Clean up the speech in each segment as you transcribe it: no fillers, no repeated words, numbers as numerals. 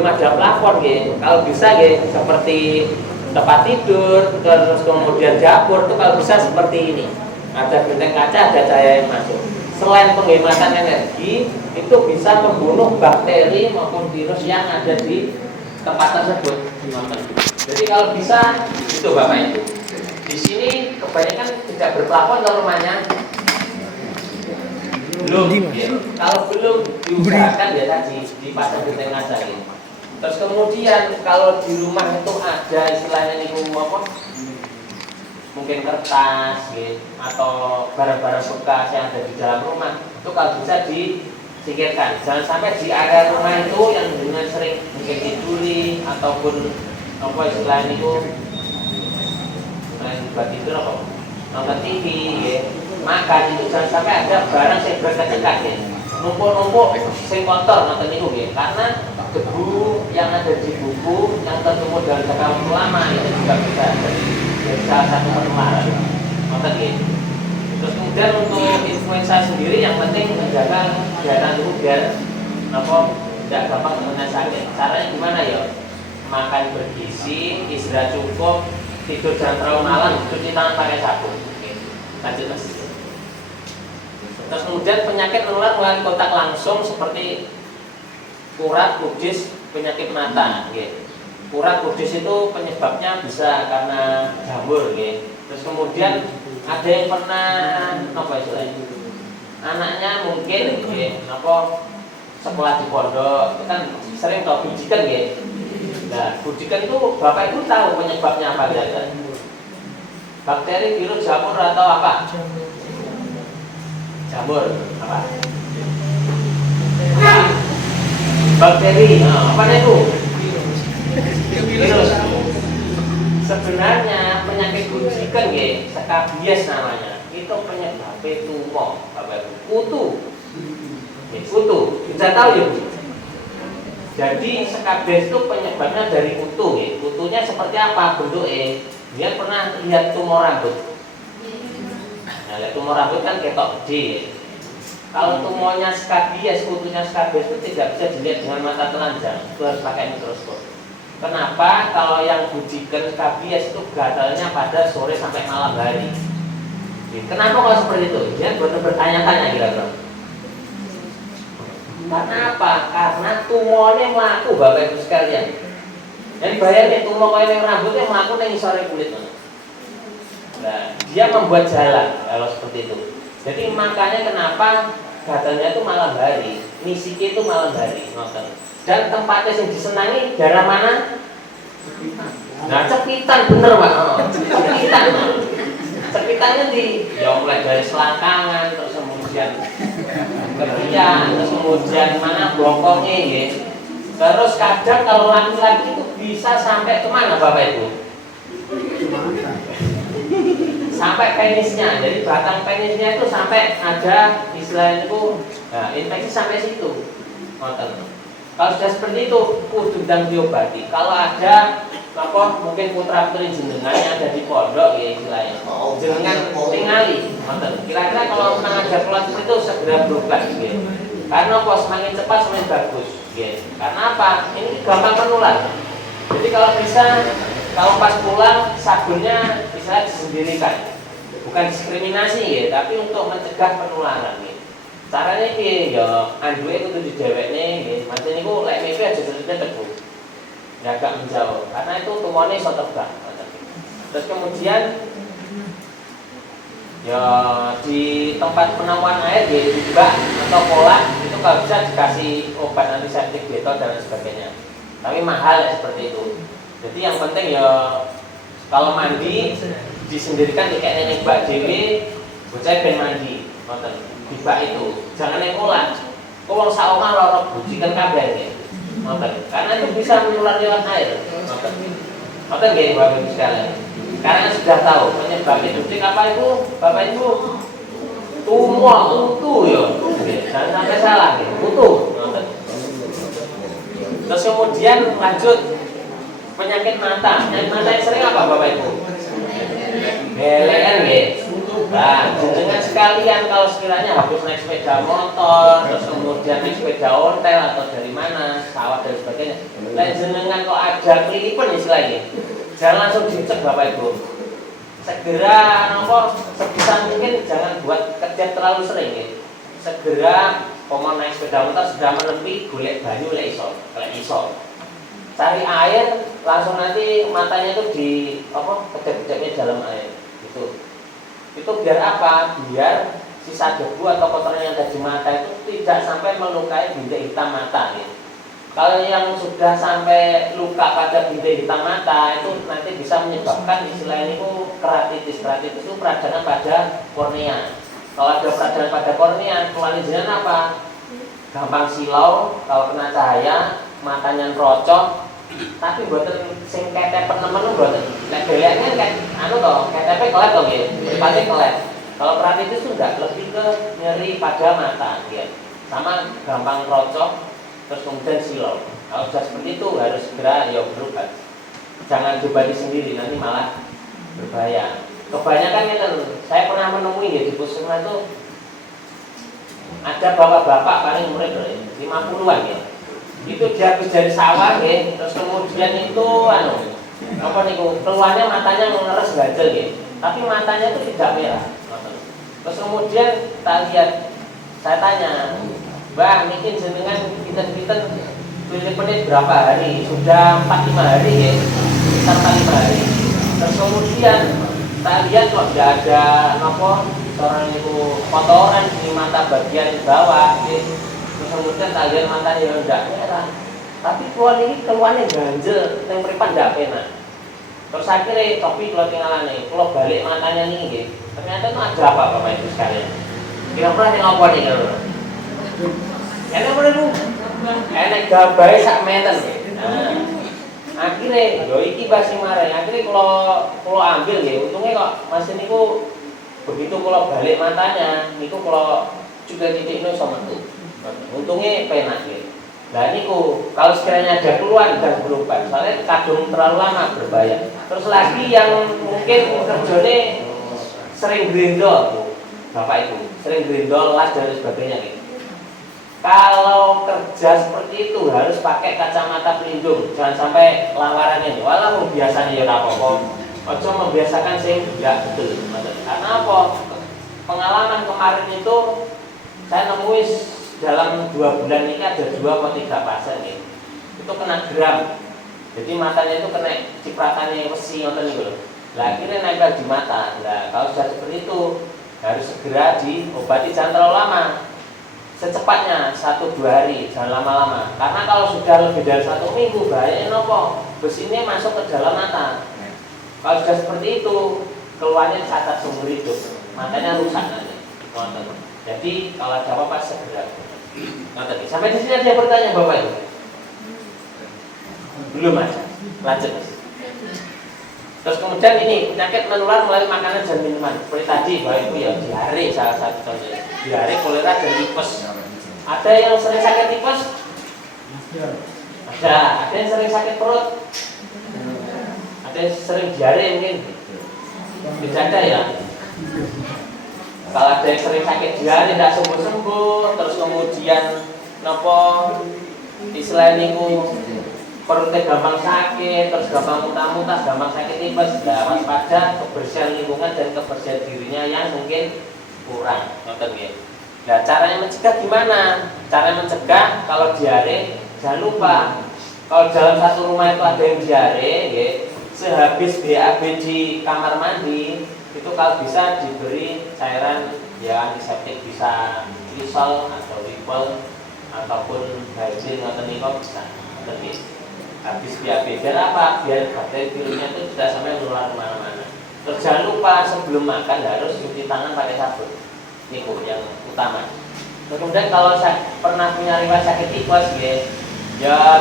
belum ada plafon gitu. Kalau bisa gitu seperti tempat tidur, terus kemudian dapur itu kalau bisa seperti ini. Ada genteng kaca, ada cahaya yang masuk. Selain penghematan energi, itu bisa membunuh bakteri maupun virus yang ada di tempat tersebut. Jadi kalau bisa itu Bapak Ibu. Di sini kebanyakan tidak berplafon kalau rumahnya. Belum. Ya. Kalau belum diusahakan ya tadi dipasang genteng kaca gitu. Terus kemudian kalau di rumah itu ada istilahnya ini apa? Mungkin kertas gitu, atau barang-barang bekas yang ada di dalam rumah itu kalau bisa disingkirkan. Jangan sampai di area rumah itu yang dengan sering mungkin dicuri ataupun apa istilahnya itu selain buat tidur apa? Nonton TV ya. Makan itu jangan sampai ada barang yang berkecekan ya. Numpuk-numpuk sing kotor nonton itu ya. Karena debu yang ada di buku yang tertumbuh dalam jangka waktu lama itu juga bisa jadi salah satu penularan. Nonton gitu. Terus kemudian untuk influenza sendiri yang penting menjaga kesehatan tubuh biar apa tidak gampang kena sakit. Caranya gimana ya? Makan bergizi, istirahat cukup, tidur jangan terlalu malam, cuci tangan pakai sabun. Lanjut mas. Terus kemudian penyakit menular melalui kontak langsung seperti kurat, kudis, penyakit mata. Kurat, kudis itu penyebabnya bisa karena jamur. Terus kemudian ada yang pernah apa istilahnya? Anaknya mungkin apa sekolah di pondok itu kan sering tahu bujikan Nah, bujikan itu Bapak Ibu tahu penyebabnya apa kira-kira? Bakteri, virus, jamur atau apa? Jamur apa? Bakteri, apa itu? Virus. Sebenarnya penyakit bujikan skabies namanya. Itu penyebabnya tumor, Bapak Ibu. Kutu. Kutu. Bisa tahu ya, Bu? Jadi skabies itu penyebabnya dari kutu. Kutunya seperti apa bentuknya? Dia pernah lihat tumor rambut. Nah, lihat tumor rambut kan ketok gede. Kalau tumornya skabies, kutunya skabies itu tidak bisa dilihat dengan mata telanjang. Itu harus pakai mikroskop. Kenapa? Kalau yang bujikan skabies itu gatalnya pada sore sampai malam hari. Kenapa kalau seperti itu? Dia bertanya-tanya kira-kira. Karena apa? Karena tumornya melaku Bapak Ibu sekalian. Jadi bayangin tumor kayak yang rambutnya melaku yang sore kulit. Nah, dia membuat jalan kalau seperti itu. Jadi makanya kenapa gatalnya itu malam hari, nisiki itu malam hari, dan tempatnya yang disenangi daerah mana? Nah, cepitan bener Pak. Cepitan. Cepitannya di ya mulai dari selangkangan terus kemudian ketiak, terus kemudian mana bokongnya ya. Terus kadang kalau laki-laki itu bisa sampai kemana Bapak Ibu? Sampai penisnya, jadi batang penisnya itu sampai ada istilahnya itu infeksi sampai situ. Kalau sudah seperti itu, kudu dan diobati. Kalau ada apa mungkin putra putri jenengan yang ada di pondok ya istilahnya, jenengan tingali. Kira-kira kalau memang ada kelas itu segera berobat gitu. Karena apa semakin cepat semakin bagus. Gitu. Karena apa? Ini gampang menular. Jadi kalau bisa, kalau pas pulang sabunnya bisa disendirikan. Bukan diskriminasi ya, tapi untuk mencegah penularan ya. Caranya ini ya, anduke kudu didewekne nggih. Maksudnya niku lek mimpi aja terusnya tebu. Ya agak menjauh, karena itu tumornya iso terbang. Terus kemudian ya di tempat penampung air ya di bak atau pola itu kalau bisa dikasih obat antiseptik detol dan sebagainya. Tapi mahal ya seperti itu. Jadi yang penting ya kalau mandi disendirikan kayak nenek bak dewe, bocah ben mandi, ngoten. Di bak itu jangan yang kolam. Kalau saoma lorok bujikan kabeh nggih. Ngoten. Karena itu bisa menular lewat air. Ngoten. Ngoten nggih Bapak Ibu sekalian. Karena sudah tahu penyebabnya dudik apa itu Bapak Ibu? Tumor, kutu ya. Jangan sampai salah nggih. Kutu. Ngoten. Terus kemudian lanjut penyakit mata. Penyakit mata yang sering apa Bapak Ibu? Belekan nggih. Nah, dengan sekalian kalau sekiranya habis naik sepeda motor, terus kemudian naik sepeda ontel atau dari mana, sawah dan sebagainya. Lain jenengan kok ada kelipan istilahnya. Jangan langsung dicek Bapak Ibu. Segera nopo sebisa mungkin jangan buat kerja terlalu sering ya. Segera mau naik sepeda motor segera menepi golek banyu lek iso. Cari air langsung nanti matanya itu di apa kedap-kedapnya dalam air gitu. Itu biar apa? Biar sisa debu atau kotoran yang ada di mata itu tidak sampai melukai bintik hitam mata ya. Kalau yang sudah sampai luka pada bintik hitam mata itu nanti bisa menyebabkan istilah ini keratitis. Keratitis itu peradangan pada kornea. Kalau ada peradangan pada kornea, keluhan jenengan apa? Gampang silau, kalau kena cahaya, matanya rocok. Tapi buatan sing ketepen nemen buatan. Nek beleknya kan anu toh, ketepe kelet toh nggih. Mripate kelet. Kalau keratitis itu enggak, lebih ke nyeri pada mata ya. Sama gampang rocok terus kemudian silau. Kalau sudah seperti itu harus segera ya berobat. Jangan diobati sendiri nanti malah berbahaya. Kebanyakan kan saya pernah menemui ya di puskesmas itu ada bapak-bapak paling umur 50-an ya. Itu dia habis dari sawah ya, terus kemudian itu apa niku keluarnya matanya ngeres gajel ya. Tapi matanya itu tidak merah. Terus kemudian kita lihat, saya tanya, "Mbah, mungkin jenengan kita menit berapa hari?" Sudah 4-5 hari ya. Sekitar 4-5 hari. Terus kemudian kita lihat kok tidak ada apa seorang itu kotoran di mata bagian bawah ya. Kemudian kalian matanya yang tidak merah, tapi keluarnya ganjel, yang meripan tidak enak. Terus akhirnya topi kalau tinggalan nih, kalau balik matanya nih, ternyata itu ada apa Bapak Ibu sekalian? Kira-kira yang apa nih kalau? Enak boleh bu, enak gabai sak meter. Nah, akhirnya, yo iki basi marah. Akhirnya kalau ambil ya, untungnya kok masih niku begitu kalau balik matanya, niku kalau juga titik no sama tuh. Untungnya penak ya. Nah ini kalau sekiranya ada keluhan dan berubah, soalnya kadung terlalu lama berbahaya. Terus lagi yang mungkin kerjanya sering grindol, Bapak Ibu, sering grindol, las dan sebagainya gitu. Kalau kerja seperti itu harus pakai kacamata pelindung, jangan sampai lawaran ini. Walau biasanya ya apa-apa, ojo membiasakan sing tidak betul. Karena apa? Pengalaman kemarin itu saya nemuin dalam 2 bulan ini ada 2 atau 3 pasien ya. Itu kena geram. Jadi matanya itu kena cipratannya besi ngoten niku lho. Lah akhirnya nempel di mata. Nah, kalau sudah seperti itu harus segera diobati, jangan terlalu lama. Secepatnya 1-2 hari, jangan lama-lama. Karena kalau sudah lebih dari 1 minggu bahayanya nopo? Besinya masuk ke dalam mata. Kalau sudah seperti itu, keluarnya cacat seumur hidup. Matanya rusak nanti. Jadi kalau ada apa-apa segera. Nah, tadi sampai di sini ada yang bertanya Bapak Ibu? Belum ada. Lanjut. Terus kemudian ini penyakit menular melalui makanan dan minuman. Seperti tadi Bapak Ibu ya, diare salah satu contohnya. Diare, kolera dan tipes. Ada yang sering sakit tipes? Ada yang sering sakit perut? Ada yang sering diare mungkin? Tidak ada ya? Kalau ada yang sering sakit diare tidak sembuh-sembuh, terus kemudian nopo istilah niku perutnya gampang sakit, terus gampang muntah-muntah, gampang sakit tipes, waspada kebersihan lingkungan dan kebersihan dirinya yang mungkin kurang, nonton ya. Nah, caranya mencegah gimana? Cara mencegah kalau diare jangan lupa kalau dalam satu rumah itu ada yang diare, ya, sehabis BAB di kamar mandi itu kalau bisa diberi cairan ya antiseptik, bisa Lysol atau Wipol ataupun Hygiene atau Nikop bisa. Habis BAB biar apa? Biar bakteri virusnya itu tidak sampai menular kemana-mana. Terus jangan lupa sebelum makan harus cuci tangan pakai sabun. Ini yang utama. Kemudian kalau saya pernah punya riwayat sakit tipes ya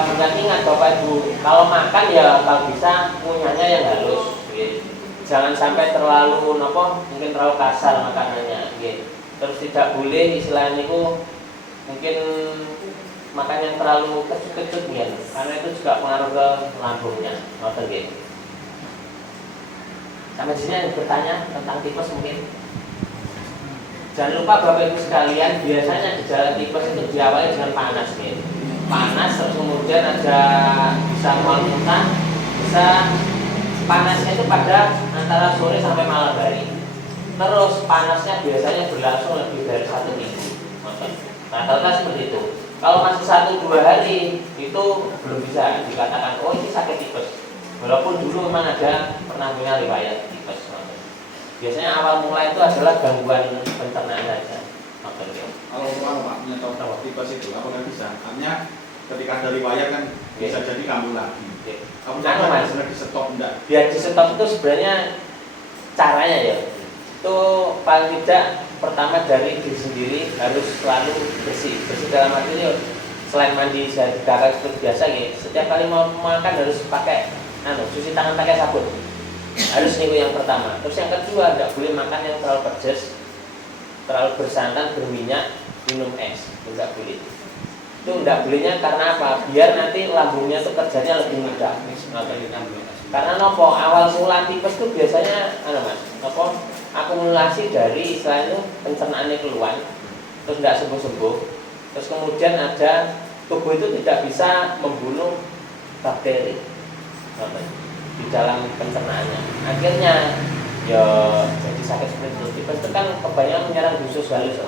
ingat Bapak Ibu, kalau makan ya kalau bisa punyanya yang halus. Jangan sampai terlalu mungkin terlalu kasar makanannya. Terus tidak boleh istilahnya itu mungkin makan yang terlalu kecut-kecut ya, karena itu juga pengaruh ke lambungnya. Ngoten nggih. Sampai di sini yang bertanya tentang tipes mungkin. Jangan lupa Bapak Ibu sekalian, biasanya gejala tipes itu diawali dengan panas ya. Panas terus kemudian ada bisa mual muntah, bisa panasnya itu pada antara sore sampai malam hari. Terus panasnya biasanya berlangsung lebih dari 1 minggu. Rata-rata seperti itu. Kalau masih 1-2 hari itu belum bisa dikatakan oh ini sakit tipes. Walaupun dulu memang ada pernah punya riwayat tipes. Biasanya awal mulai itu adalah gangguan pencernaan saja. Kalau Pak menyetop tipes itu apakah bisa? Artinya ketika ada riwayat kan bisa jadi kambuh lagi. Kamu jangan sebenarnya disetop enggak? Biar disetop itu sebenarnya caranya ya. Itu paling tidak pertama dari diri sendiri harus selalu bersih. Bersih dalam arti ini selain mandi secara seperti biasa ya, setiap kali mau makan harus pakai cuci tangan pakai sabun. Harus itu yang pertama. Terus yang kedua, tidak boleh makan yang terlalu pedas, terlalu bersantan, berminyak, minum es. Tidak boleh. Itu tidak bolehnya karena apa? Biar nanti lambungnya itu kerjanya lebih mudah. Karena nopo awal mula tipes itu biasanya nopo akumulasi dari selain itu pencernaannya keluar, terus tidak sembuh-sembuh, terus kemudian ada tubuh itu tidak bisa membunuh bakteri di dalam pencernaannya. Akhirnya ya jadi sakit seperti itu. Tipes itu kan kebanyakan menyerang usus halus.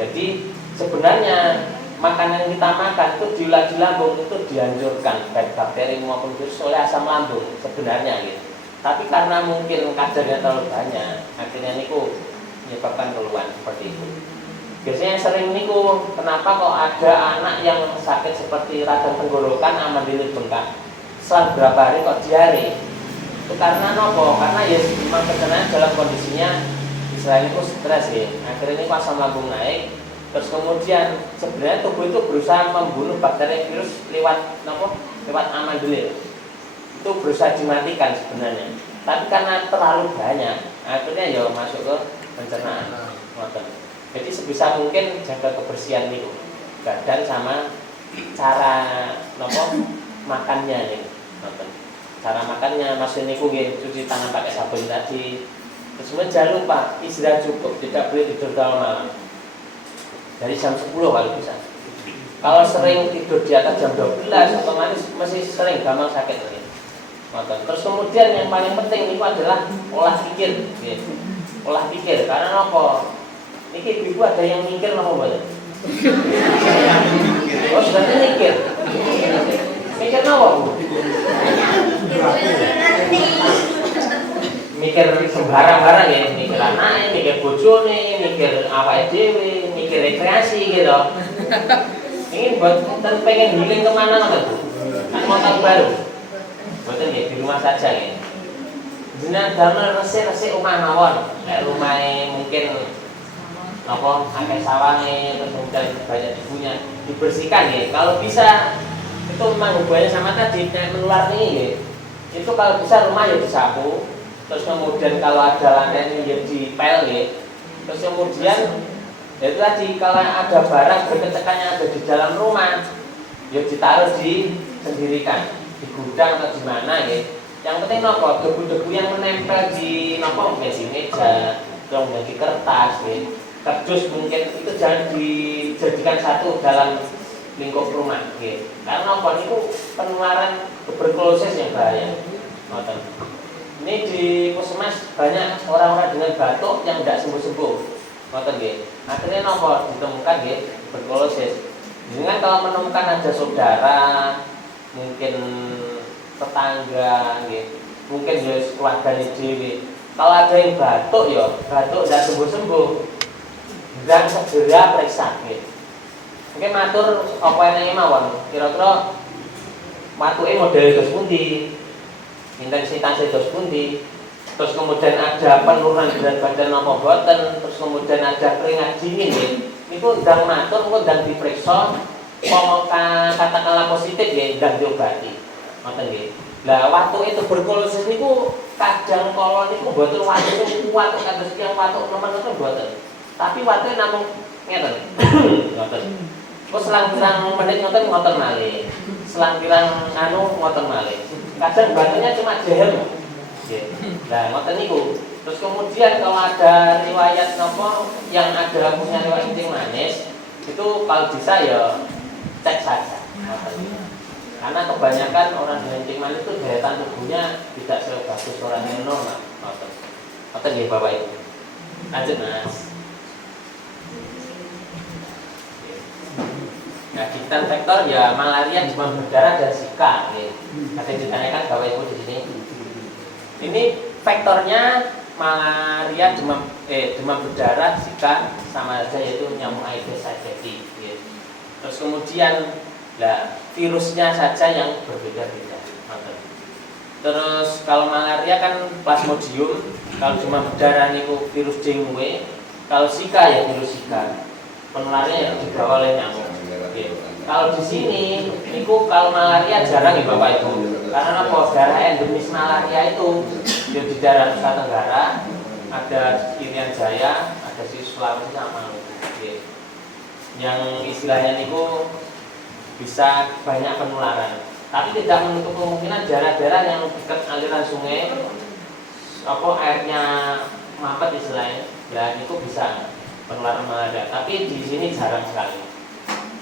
Jadi sebenarnya makanan yang kita makan itu di lambung itu dianjurkan baik bakteri maupun virus oleh asam lambung sebenarnya gitu. Tapi karena mungkin kadarnya terlalu banyak, akhirnya niku menyebabkan keluhan seperti itu. Biasanya yang sering niku, kenapa kok ada anak yang sakit seperti radang tenggorokan, amandine bengkak, selang berapa hari kok diare? Itu karena nopo? Karena ya memang pencernaan dalam kondisinya selain itu stres ya. Akhirnya niku asam lambung naik. Terus kemudian sebenarnya tubuh itu berusaha membunuh bakteri virus lewat nopo? Lewat amandine. Itu berusaha dimatikan sebenarnya, tapi karena terlalu banyak akhirnya ya masuk ke pencernaan. Jadi sebisa mungkin jaga kebersihan itu badan sama cara nopo makannya nih. Cara makannya masih niku nggih, cuci tangan pakai sabun tadi. Terus jangan lupa istirahat cukup, tidak boleh tidur terlalu malam. Dari jam 10 kalau bisa. Kalau sering tidur di atas jam 12 otomatis masih sering gampang sakit nih. Terus kemudian yang paling penting itu adalah olah pikir, ya. Olah pikir karena apa? Niki ibu ada yang mikir apa mbak? Oh sudah mikir. Mikir apa bu? Mikir sembarang-barang ya, mikir anaknya, mikir bojone, mikir apa dewe, mikir rekreasi gitu. Ini buat pengen healing kemana nggak bu? Kan motor baru. Betul ya, di rumah saja ya. Jenengan damel resik-resik omah mawon. Kayak rumahnya mungkin apa akeh sawange terus kemudian banyak debunya dibersihkan ya. Kalau bisa itu memang hubungannya sama tadi kayak menular nih ya. Itu kalau bisa rumah ya disapu. Terus kemudian kalau ada lantai ya dipel ya. Terus kemudian ya itu tadi kalau ada barang berkecekan yang ada di dalam rumah ya ditaruh di sendirikan. Di gudang atau di mana ya. Yang penting nopo debu-debu yang menempel di nopo mungkin di meja, kemudian di kertas ya. Kardus mungkin itu jangan dijadikan satu dalam lingkup rumah ya. Karena nopo itu penularan tuberkulosis yang bahaya. Ini di puskesmas banyak orang-orang dengan batuk yang tidak sembuh-sembuh. Akhirnya nopo ditemukan ya tuberkulosis. Dengan kalau menemukan ada saudara mungkin tetangga, mungkin ya keluarga dewi. Kalau ada yang batuk tidak sembuh-sembuh, dan segera periksa. Mungkin matur apa yang mawon, kira-kira batuke model dos pundi, intensitasnya dos pundi, terus kemudian ada penurunan berat badan apa boten, terus kemudian ada keringat dingin itu ndang matur engko ndang diperiksa. Kalau katakanlah positif ya, dan diobati, ngoten nggih. Lah waktu itu tuberkulosis niku kadang kala niku mboten waktu itu kuat kados tiyang watuk nemen-nemen mboten. Tapi waktu namung ngeten. Ngoten. Terus selang-selang menit ngoten malih. Selang pirang ngoten malih. Kadang batunya cuma jehem. Nggih. Lah ngoten niku. Terus kemudian kalau ada riwayat nopo yang ada punya riwayat kencing manis, itu kalau bisa ya cek saja. Karena kebanyakan orang dengan kencing manis itu daya tahan tubuhnya tidak sebagus orang yang normal. Atau ya Bapak Ibu. Lanjut Mas. Nah, gigitan vektor ya malaria, demam berdarah dan Zika. Ada yang ditanyakan Bapak Ibu di sini. Ini vektornya malaria, demam berdarah, Zika sama saja, yaitu nyamuk Aedes aegypti. Terus kemudian virusnya saja yang berbeda-beda. Terus kalau malaria kan Plasmodium, kalau demam berdarah niku virus dengue, kalau Zika ya virus Zika. Penularannya yang dibawa oleh nyamuk. Kalau di sini niku kalau malaria jarang ya Bapak Ibu. Karena apa? Daerah endemis malaria itu di daerah Nusa Tenggara, ada Irian Jaya, ada di Sulawesi sama Maluku. Yang istilahnya niku bisa banyak penularan. Tapi tidak menutup kemungkinan daerah-daerah yang dekat aliran sungai, airnya mampet istilahnya, itu bisa penularan malaria. Tapi di sini jarang sekali.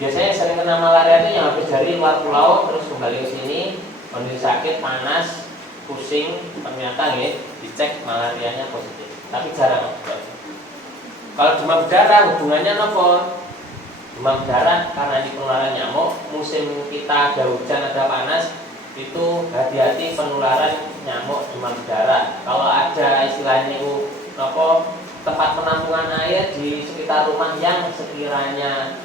Biasanya sering kena malaria itu yang habis dari luar pulau terus kembali ke sini, kondisi sakit, panas, pusing, ternyata dicek malarianya positif. Tapi jarang. Kalau demam berdarah hubungannya nopo? Demam berdarah karena di penularan nyamuk, musim kita ada hujan, ada panas, itu hati-hati penularan nyamuk demam berdarah. Kalau ada istilahnya itu tempat penampungan air di sekitar rumah yang sekiranya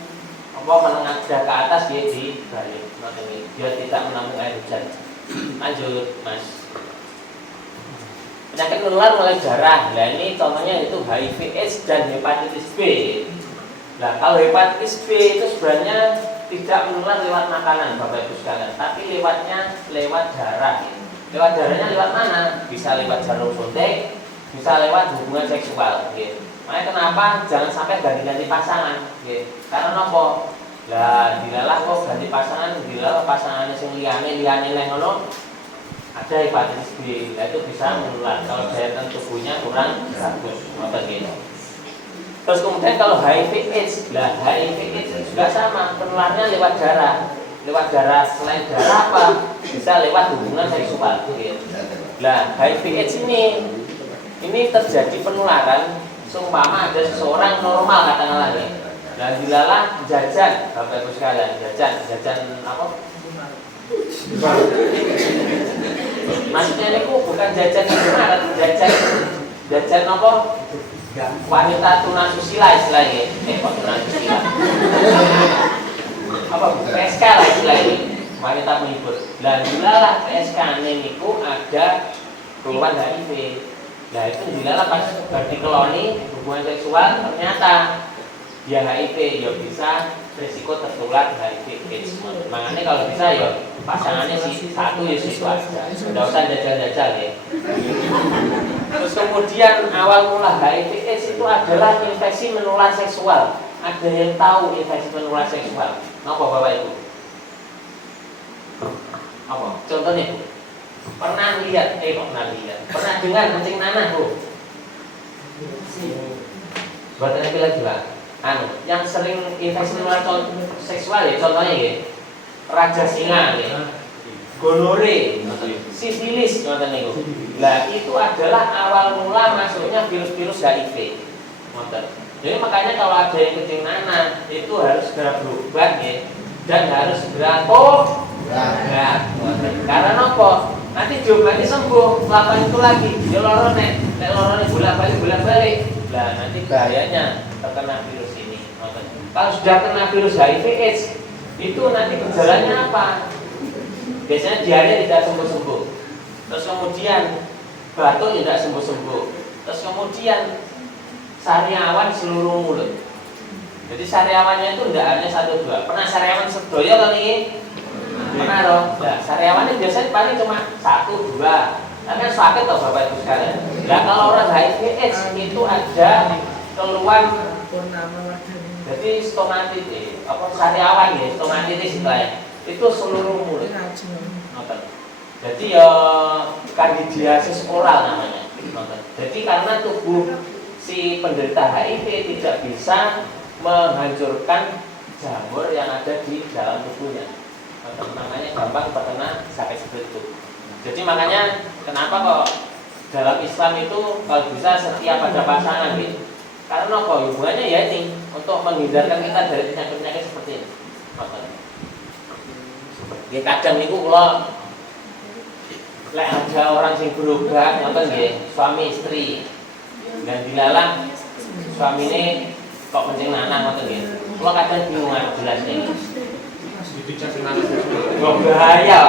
menengah ke atas, dia dibalik, biar tidak menampung air hujan. Lanjut Mas. Penyakit menular melalui darah. Nah ini contohnya itu HIV/AIDS dan hepatitis B. Nah, kalau hepatitis B itu sebenarnya tidak menular lewat makanan, Bapak Ibu sekalian, tapi lewat darah. Lewat darahnya lewat mana? Bisa lewat jarum suntik, bisa lewat hubungan seksual. Makanya kenapa jangan sampai ganti-ganti pasangan? Karena apa? Lah, dilalah kok ganti pasangan, dilalah pasangannya sing liyane ngono, ada hepatitis B. Itu bisa menular kalau daya tahan tubuhnya kurang bagus. Terus kemudian kalau HIV/AIDS, HIV/AIDS juga sama, penularnya lewat darah. Lewat darah, selain darah apa? Bisa lewat hubungan seksual. Nah, HIV/AIDS ini terjadi penularan seumpama ada seseorang normal katakanlah nih. Nah, dilalah jajan, Bapak Ibu sekalian, jajan apa? Maksudnya ini bukan jajan jajan apa? Wanita tunasusila istilahnya, tunasusila. Apa PSK lah istilahnya, wanita menghibur. Dan dilalah PSK niku ada keluhan HIV. Nah itu dilalah pas dikeloni hubungan seksual ternyata dia HIV, ya bisa risiko tertular HIV/AIDS. Makanya kalau bisa ya pasangannya satu ya situ aja, nggak usah jajal-jajal ya. Terus kemudian awal mula HIV/AIDS itu adalah infeksi menular seksual. Ada yang tahu infeksi menular seksual? Apa Bapak Ibu? Apa? Contohnya Bu? Pernah lihat? Pernah dengar kencing nanah Bu? Buat lagi lah. Yang sering infeksi menular seksual ya contohnya ya raja singa ya, gonore, sifilis ngoten niku. Lah itu adalah awal mula masuknya virus-virus HIV. Ngoten. Jadi makanya kalau ada yang kencing nanah itu harus segera berobat ya dan harus segera tobat. Karena apa? Nanti diobati sembuh, lakukan itu lagi. Dia lorone bolak-balik. Lah nanti bahayanya terkena virus ini. Kalau sudah kena virus HIV/AIDS itu nanti gejalanya apa? Biasanya diare tidak sembuh-sembuh. Terus kemudian batuk tidak sembuh-sembuh. Terus kemudian sariawan seluruh mulut. Jadi sariawannya itu tidak hanya 1-2. Pernah sariawan sedoyo kali ini? Pernah dong. Nah, sariawannya biasanya paling cuma 1-2. Kan sakit toh Bapak Ibu sekalian. Nah, kalau orang HIV/AIDS itu ada keluhan. Jadi stomatitis, sariawan ya, stomatitis istilahnya. Itu seluruh mulut. Jadi ya kandidiasis oral namanya. Jadi karena tubuh si penderita HIV tidak bisa menghancurkan jamur yang ada di dalam tubuhnya, makanya gampang terkena sakit seperti itu. Jadi makanya kenapa kok dalam Islam itu kalau bisa setia pada pasangan gitu. Karena kok hubungannya ya ini untuk menghindarkan kita dari penyakit-penyakit seperti ini. Ya kadang niku kula lek ada orang sing berubah ngoten nggih, suami istri. Dan dilalang suamine kok kencing nanah ngoten nggih. Kula kadang bingung jelasnya ini. Bahaya.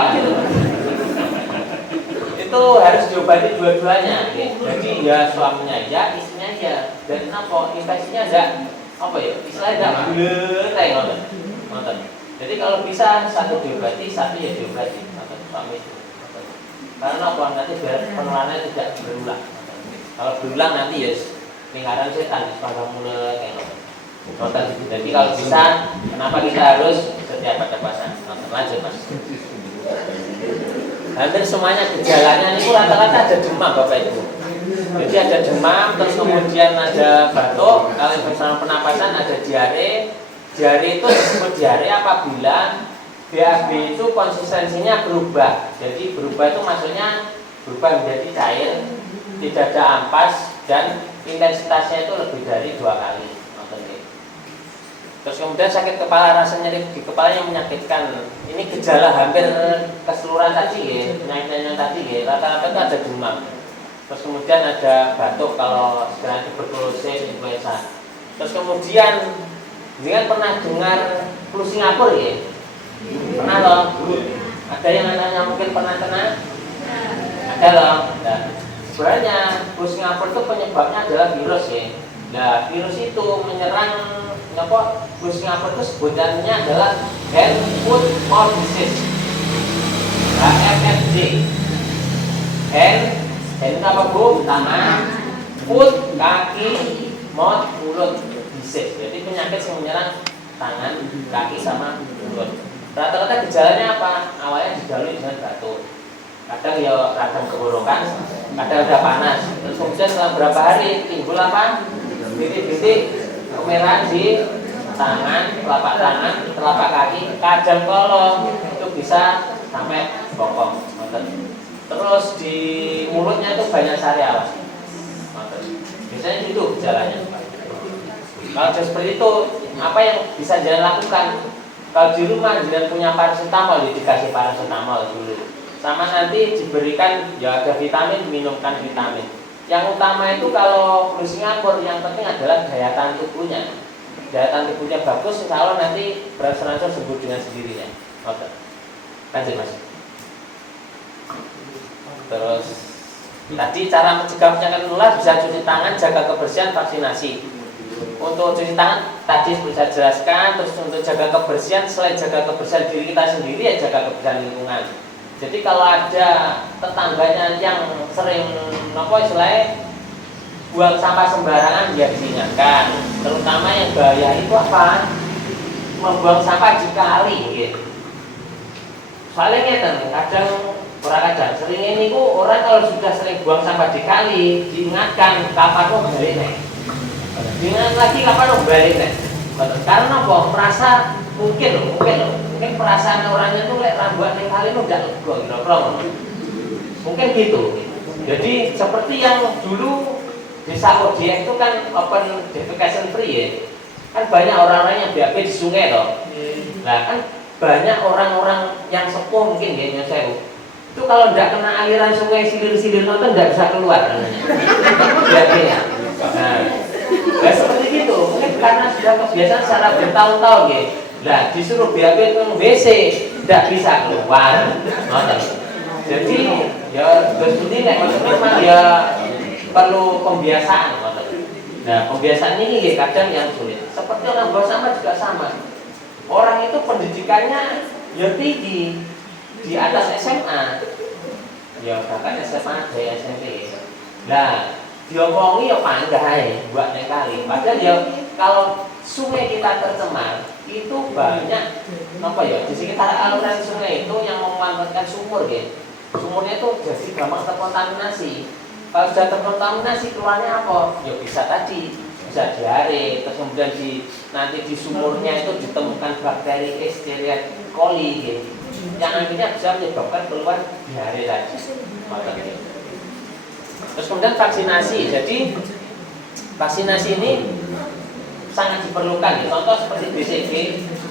Itu harus diobati dua-duanya. Jadi ya suaminya ya, istrinya ya. Dan apa infeksinya enggak apa ya? Istilahnya enggak bulet kayak ngoten. Jadi kalau bisa satu diobati, satu ya diobati. Suami istri. Karena apa nanti biar penularannya tidak berulang. Kalau berulang nanti ya lingkaran setan sepasang mulut kayak ngoten. Jadi kalau bisa, kenapa kita harus setia pada pasangan? Lanjut mas. Hampir semuanya gejalanya ini rata-rata ada demam bapak ibu. Jadi ada demam, terus kemudian ada batuk, kalau bersama pernapasan ada diare. Diare itu disebut diare apabila BAB itu konsistensinya berubah. Jadi berubah itu maksudnya berubah menjadi cair, tidak ada ampas dan intensitasnya itu lebih dari 2 kali. Terus kemudian sakit kepala, rasa nyeri di kepala yang menyakitkan. Ini gejala hampir keseluruhan tadi ya, penyakit yang tadi ya. Rata-rata itu ada demam. Terus kemudian ada batuk kalau sekiranya tuberkulosis, influenza. Terus kemudian, jangan pernah dengar flu Singapura ya? Pernah loh? Ada yang anaknya mungkin pernah kena? Ada loh. Nah, sebenarnya flu Singapura itu penyebabnya adalah virus ya. Nah, virus itu menyerang flu Singapura itu sebutannya adalah hand foot mouth disease, HFMD. Hand itu apa bu? Tangan, foot kaki, mouth mulut disease. Jadi penyakit yang menyerang tangan, kaki sama mulut. Rata-rata gejalanya apa? Awalnya didahului dengan batuk. Kadang ya kadang keborokan, kadang ada panas. Terus kemudian setelah berapa hari timbul apa? Bintik-bintik kemerahan di tangan, telapak kaki, kadang kalau itu bisa sampai bokong. Terus di mulutnya itu banyak sariawan. Biasanya itu gejalanya. Kalau sudah seperti itu, apa yang bisa jangan lakukan? Kalau di rumah jangan punya paracetamol, dikasih paracetamol dulu. Sama nanti diberikan ya ada vitamin, minumkan vitamin. Yang utama itu kalau flu Singapura yang penting adalah daya tahan tubuhnya. Daya tahan tubuhnya bagus, insya Allah nanti berangsur-angsur sembuh dengan sendirinya. Oke, lanjut mas. Terus tadi cara mencegah penyakit menular bisa cuci tangan, jaga kebersihan, vaksinasi. Untuk cuci tangan tadi bisa jelaskan. Terus untuk jaga kebersihan, selain jaga kebersihan diri kita sendiri ya jaga kebersihan lingkungan. Jadi kalau ada tetangganya yang sering istilahnya buang sampah sembarangan ya diingatkan. Terutama yang bahaya itu apa? Membuang sampah di kali gitu. Soalnya ngeten, kadang sering ini orang kalau sudah sering buang sampah di kali diingatkan kapan mau balik nih. Diingat lagi kapan mau balik nih. Karena merasa mungkin perasaan orangnya tuh lek rambuan yang kali itu udah kira-kira mungkin gitu. Jadi seperti yang dulu di Saudi itu kan open defecation free ya, kan banyak orang-orang yang BAB di sungai toh. Nah kan banyak orang-orang yang sepuh mungkin ya saya itu kalau tidak kena aliran sungai silir-silir nonton tidak bisa keluar BAB-nya. Nah seperti gitu mungkin karena sudah kebiasaan secara bertahun-tahun ya. Nah, disuruh BAB itu WC, tidak bisa keluar. Jadi, ya seperti ini, memang ya perlu pembiasaan. Nah, pembiasaan ini kadang yang sulit. Seperti orang buang sampah juga sama. Orang itu pendidikannya ya tinggi di atas SMA, ya bahkan SMA ada SMP. Nah, diomongi ya pandai buat yang kali. Padahal ya kalau sungai kita tercemar itu banyak di sekitar aliran sungai itu yang memanfaatkan sumur ya. Sumurnya itu jadi gampang terkontaminasi. Kalau sudah terkontaminasi keluarnya apa? Ya bisa tadi, bisa diare, terus kemudian nanti di sumurnya itu ditemukan bakteri Escherichia coli gitu. Yang akhirnya bisa menyebabkan keluar diare tadi. Terus kemudian vaksinasi. Jadi vaksinasi ini sangat diperlukan. Ya. Contoh seperti BCG,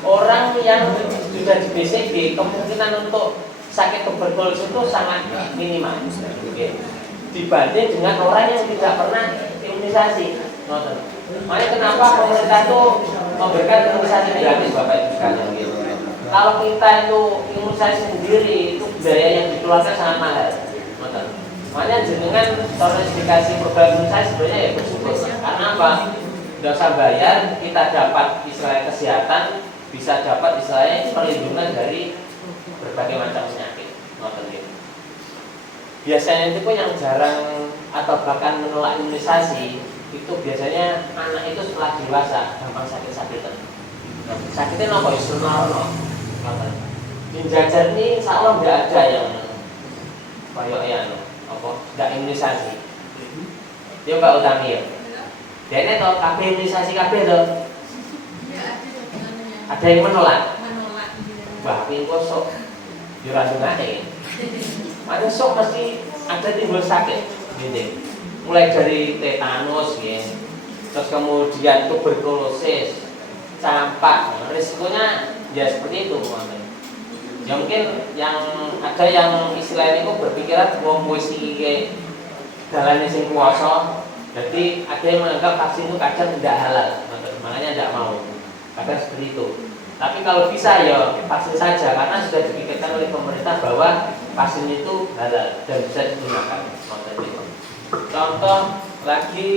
orang yang sudah di BCG kemungkinan untuk sakit tuberkulosis itu sangat minimal. Okay. Dibanding dengan orang yang tidak pernah imunisasi. Makanya kenapa pemerintah itu memberikan imunisasi gratis Bapak Ibu sekalian gitu. Kalau kita itu imunisasi sendiri itu biaya yang dikeluarkan sangat mahal. Makanya jenengan klarifikasi program imunisasi sebenarnya ya bersyukur. Karena apa? Tidak usah bayar, kita dapat istilah kesehatan, bisa dapat istilahnya perlindungan dari berbagai macam penyakit. Biasanya itu pun yang jarang atau bahkan menolak imunisasi itu biasanya anak itu setelah dewasa gampang sakit-sakitan. Sakitnya apa? Istilah di jajar ini insya Allah tidak ada yang kayak apa? Tidak imunisasi. Dia Pak Utami ya. Dia ini tahu KB imunisasi KB itu. Ada yang menolak. Wah, ini kosong. Jurasungane. Ada sok mesti ada timbul sakit, gitu. Mulai dari tetanus, gitu. Terus kemudian tuberkulosis, campak, risikonya ya seperti itu, ya mungkin yang ada yang istilahnya itu berpikiran mau puisi ke jalannya sing kuasa, jadi ada yang menganggap vaksin itu kadang tidak halal, makanya tidak mau, kadang seperti itu. Tapi kalau bisa ya vaksin saja karena sudah dipikirkan oleh pemerintah bahwa vaksin itu halal dan bisa digunakan. Contoh lagi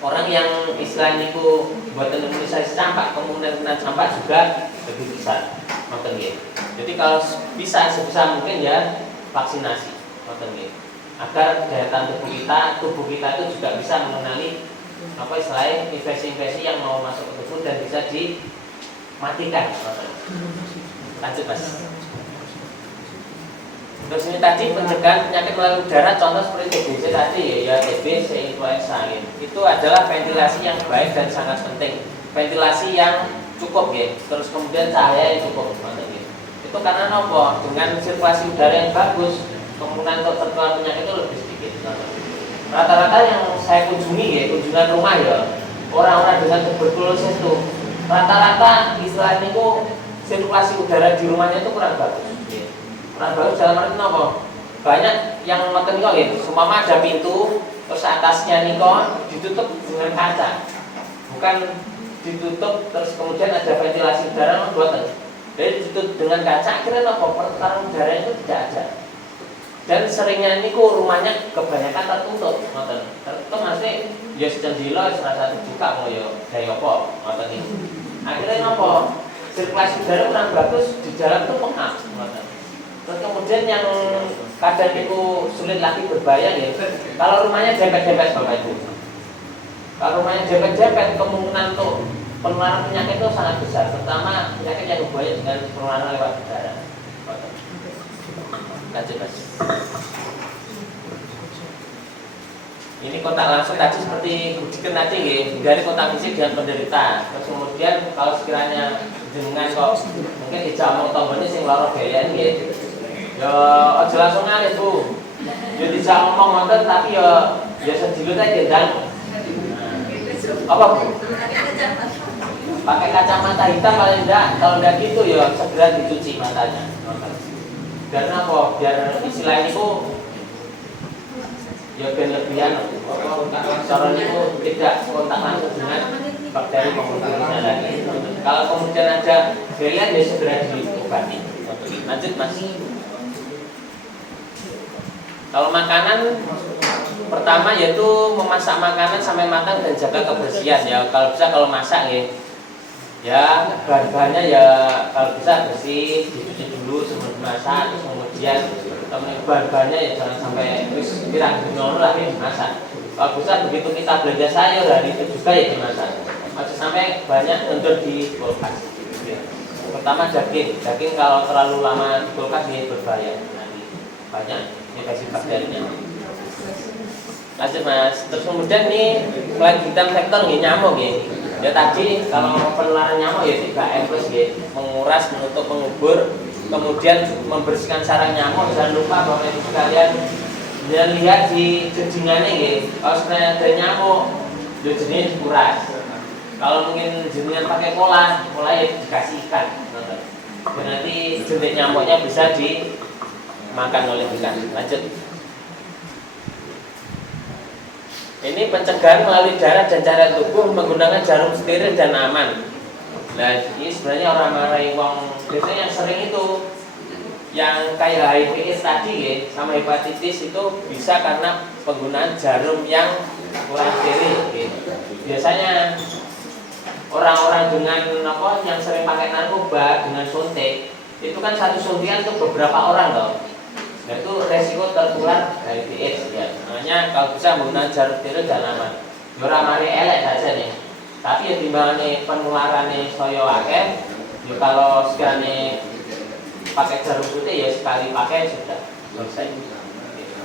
orang yang istilahnya itu buatan imunisasi campak, kemungkinan campak juga lebih besar. Jadi kalau bisa sebisa mungkin ya vaksinasi, agar daya tahan tubuh kita itu juga bisa mengenali apa istilahnya infeksi-infeksi yang mau masuk ke tubuh dan bisa dimatikan. Lanjut Mas. Terus ini tadi pencegahan penyakit melalui udara, contoh seperti TBC tadi ya TBC, influenza itu adalah ventilasi yang baik dan sangat penting. Ventilasi yang cukup ya. Terus kemudian cahaya yang cukup. Itu karena nopo dengan sirkulasi udara yang bagus, kemungkinan untuk tertular penyakit itu lebih sedikit. Rata-rata yang saya kunjungi ya, kunjungan rumah ya, orang-orang dengan tuberkulosis itu rata-rata istilahnya itu sirkulasi udara di rumahnya itu kurang bagus. Kurang bagus dalam arti apa? Banyak yang ngoten niku nggih, seumpama ada pintu, terus atasnya niku ditutup dengan kaca. Bukan ditutup terus kemudian ada ventilasi udara mboten. Jadi ditutup dengan kaca, akhirnya apa? Pertukaran udara itu tidak ada. Dan seringnya niku rumahnya kebanyakan tertutup, ngoten. Tertutup maksudnya ya sedendilo salah satu buka mau ya gaya apa, ngoten niku. Akhirnya apa? Sirkulasi udara kurang bagus di dalam itu pengap, ngoten. Terus kemudian yang kadang itu sulit lagi berbahaya ya. Kalau rumahnya dempet-dempet Bapak Ibu. Kalau rumahnya dempet-dempet kemungkinan untuk penularan penyakit itu sangat besar, terutama penyakit yang berbahaya dengan penularan lewat udara. Lanjut Mas. Ini kontak langsung tadi seperti Gudiken tadi nggih, dari kontak fisik dengan penderita. Terus kemudian kalau sekiranya dengan kok mungkin dijamuk tombone sing lara biaya nggih. Ya aja langsung ngalih Bu. Ya dijak ngomong ngoten tapi ya sedilute gendang. Apa Bu? Pakai kacamata hitam paling enggak, kalau enggak gitu ya segera dicuci matanya. Karena apa? Biar istilahnya itu ya ben lebihan cara itu tidak kontak langsung dengan bakteri maupun virusnya lagi. Kalau kemudian ada gejala ya segera diobati. Lanjut Mas. Kalau makanan pertama yaitu memasak makanan sampai matang dan jaga kebersihan ya. Kalau bisa kalau masak ya bahan-bahannya ya kalau bisa bersih, dicuci dulu sebelum dimasak, terus kemudian bahan-bahannya ya jangan sampai terus pirang dino lah ya dimasak. Kalau bisa begitu kita belanja sayur hari itu juga ya dimasak. Masih sampai banyak untuk di kulkas. Pertama daging kalau terlalu lama di kulkas ini berbahaya nanti banyak infeksi bakterinya. Lanjut Mas. Terus kemudian nih kelanjutan faktor nggih nyamuk nggih. Ya tadi kalau penularan nyamuk ya 3M plus nggih, menguras, menutup, mengubur, kemudian membersihkan sarang nyamuk. Jangan lupa Bapak Ibu sekalian, jangan lihat di jejingannya nggih. Kalau sebenarnya ada nyamuk, ya jenenge dikuras. Kalau mungkin jenengan pakai kola ya dikasih ikan. Dan nanti jentik nyamuknya bisa dimakan oleh ikan. Lanjut. Ini pencegahan melalui darah dan cairan tubuh menggunakan jarum steril dan aman. Nah, ini sebenarnya orang marai wong biasanya yang sering itu yang kayak HIV/AIDS tadi ya, sama hepatitis itu bisa karena penggunaan jarum yang kurang steril. Gitu. Biasanya orang-orang dengan apa yang sering pakai narkoba dengan suntik itu kan satu suntikan untuk beberapa orang loh. Nah itu resiko tertular HIV/AIDS ya. Makanya kalau bisa menggunakan jarum steril dan aman. Ora mari elek saja nih. Tapi ya timbangane penularannya soyo akeh. Ya kalau sekali pakai jarum putih ya sekali pakai sudah selesai.